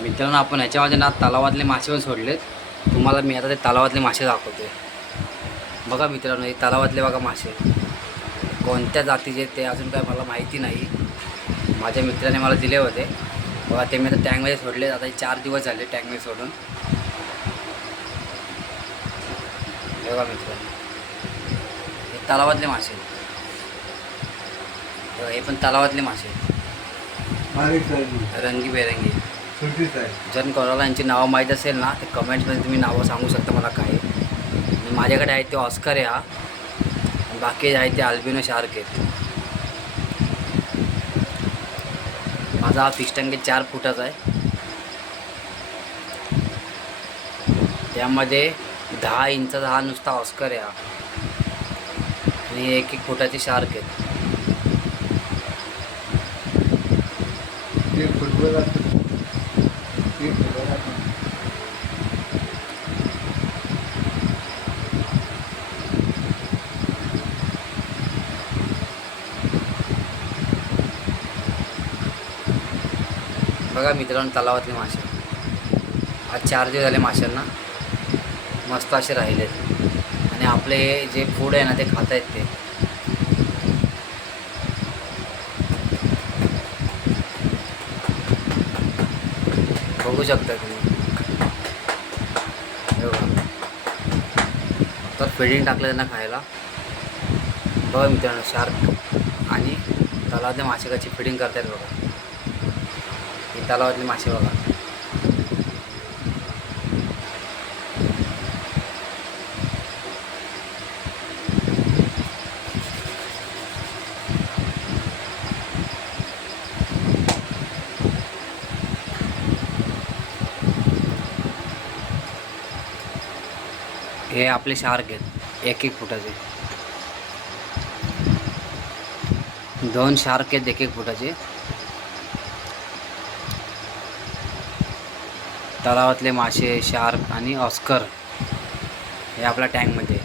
मित्रांनो आपण ह्याच्यामध्ये ना तलावातले मासे पण सोडलेत. तुम्हाला मी आता ते तलावातले मासे दाखवते. बघा मित्रांनो हे तलावातले बघा मासे. कोणत्या जातीचे ते अजून काय मला माहिती नाही. माझ्या मित्राने मला दिले होते. बघा ते मी आता टँकमध्ये सोडले आता हे चार दिवस झाले टँकमध्ये सोडून. बघा मित्रांनो. हे तलावातले मासे हे हे पण तलावातले मासे रंगीबेरंगी. जर कोणाला यांची नावं माहीत असेल ना ते कमेंट्समध्ये तुम्ही नावं सांगू शकता मला काय आणि माझ्याकडे आहे ते ऑस्कर आहे हा बाकी आहे ते अल्बिनो शार्क. आहेत माझा हा फिश टँक चार फुटाचा आहे. त्यामध्ये दहा इंचाचा हा नुसता ऑस्कर आहे हा आणि एक एक फुटाचे शार्क आहेत. बघा मित्रांनो तलावातले मासे. आज चार दिवस झाले माशांना. मस्त असे राहिलेत आणि आपले जे फूड आहे ना ते खात आहेत ते. बघू शकता तुम्ही. एवढं तर फिडिंग टाकलं त्यांना खायला. बघा मित्रांनो शार्क आणि तलावातले मासे कशी फिडिंग करतायत बघा. हे तलावातले मासे बघा. हे आपले शार्क आहेत एक एक फुटाचे. दोन शार्क आहेत एक एक फुटाचे. तलावातले मासे शार्क आणि ऑस्कर हे आपल्या टँकमध्ये